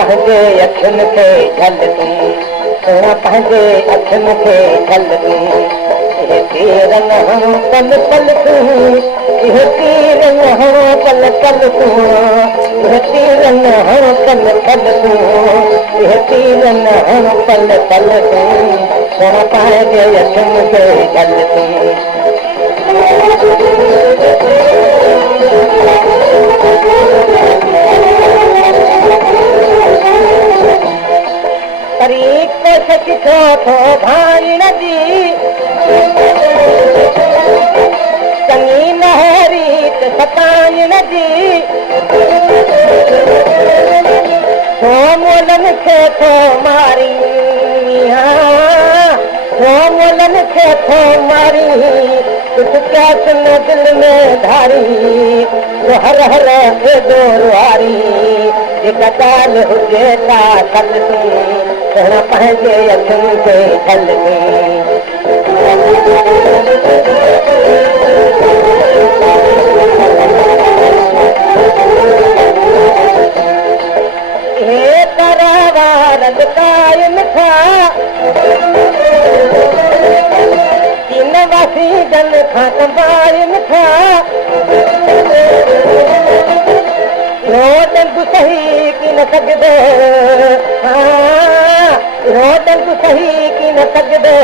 पंहिंजे अखियुनि खे ढल तूं सोना पंहिंजे अखियुनि खे ढल तूं इहे तीर न हणो पल पल तूं इहे तीर न हणो पल पल तूं इहे तीर न हणो पल पल तूं इहे तीर न हणो पल पल तूं सोना पंहिंजे अखियुनि खे ढल तूं किथो थो भाण जी चङी नहरी सताइण जी छो मोलनि खे थो मारी छो मोलनि खे थो मारी कुझु प्यास न दिल में धारी हर हर एॾो रुआरी जेका ॻाल्हि हुजे ता खल तूं सोना पंहिंजे अखियुनि खे ढल तूं हे तरावार कायम था किन वासी जन खां संभाइन था रोडन तूं सही की न सघंदो रोडन तूं सही की न सघंदो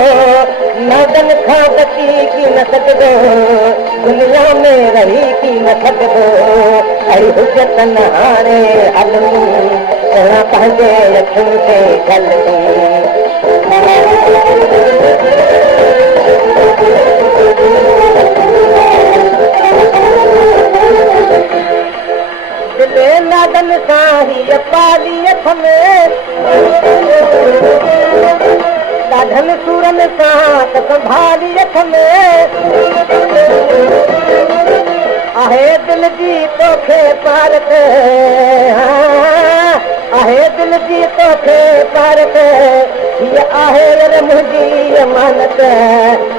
नौदन खां बची की न सघंदो दुनिया में रही की न सघंदो अहिड़ी हुजत न हाणे हल तूं सोना पंहिंजे अखियुनि खे ढल तूं दिले नादन सां हीअ पाली अथ में ॾाढनि सूरनि सां त संभाली अथ में आहे दिल जी तोखे पारत आहे दिल जी तोखे पारत हीअ आहे मुंहिंजी अमानत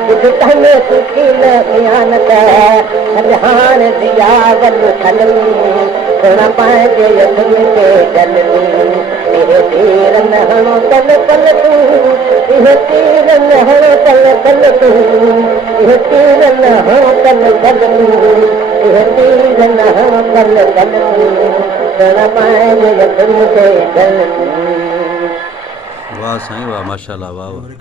ॿुध तंहिंमे सुठी न सियानत हाणे दिया वल थल सोना पंहिंजे अखियुनि खे ढल इहे तीर न हणो पल पल तूं इहे तीर न हणो पल पल तूं इहे तीर न हणो पल पल तूं इहे तीर न हणो पल पल तूं सोना पंहिंजे अखियुनि खे ढल वाह साईं वाह माशाल्लाह वाह